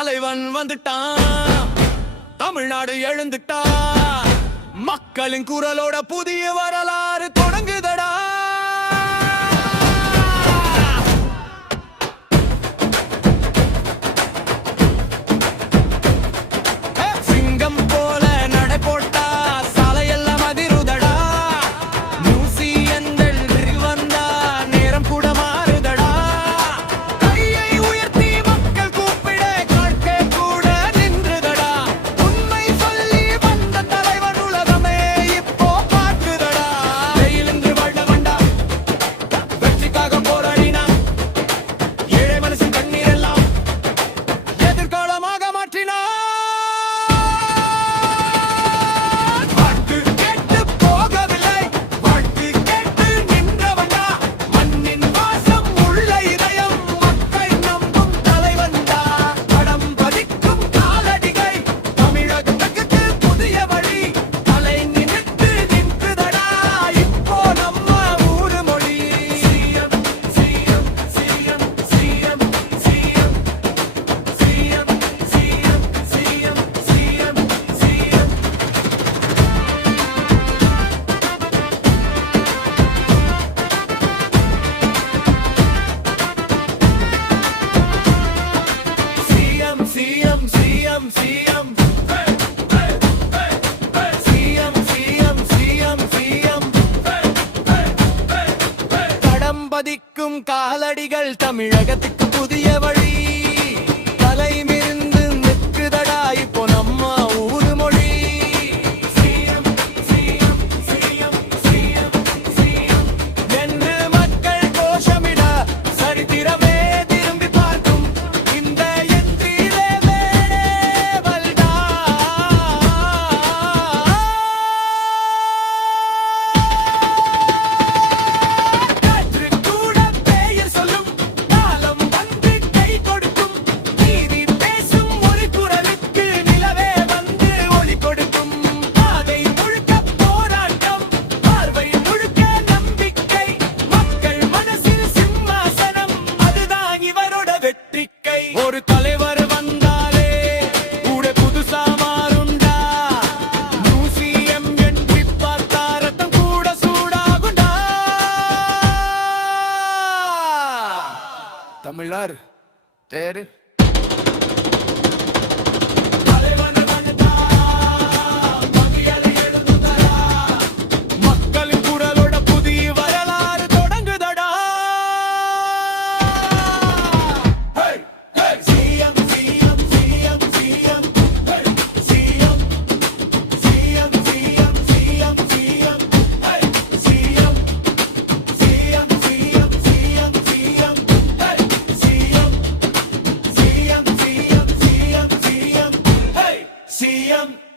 தலைவன் வந்துட்டான், தமிழ்நாடு எழுந்துட்டா, மக்களின் குரலோட புதிய வரலாறு தொடங்குதடா. சிங்கம் போல நடை போட்டா சாலையெல்லாம் அதிருதடா. நியூசியன்கள் வந்தா நேரம் கூட மாறுதடா. கையை உயர்த்தி மக்கள் கூப்பிட காட்கே கூட நின்றுதடா. உண்மை சொல்லி வந்த தலைவன் உலகமே இப்போ பார்க்குதடா. வெயிலின்று வாழ்ந்த வண்டா, வெற்றிக்காக போராடினா, ஏழை மனசின் கண்ணீரெல்லாம் எதிர்காலமாக மாற்றினா. பதிக்கும் காலடிகள் தமிழகத்துக்கு புதிய வழி. தலைமிருந்து நிற்குதடா இப்போ நம்ம ஊரு மொழி. என்று மக்கள் கோஷமிட சரித்திரமே திரும்பி பார்க்கும் இந்த எந்திரமே வல்டா. ஒரு தலைவர் வந்தாலே கூட புதுசா மாறுண்டா. மியூசியம் என்று பார்த்தா ரத்தம் கூட சூடாகுண்டா. தமிழர் தேரு மக்களின் குரலோட புதிய வரலாறு தொடங்குதடா. CM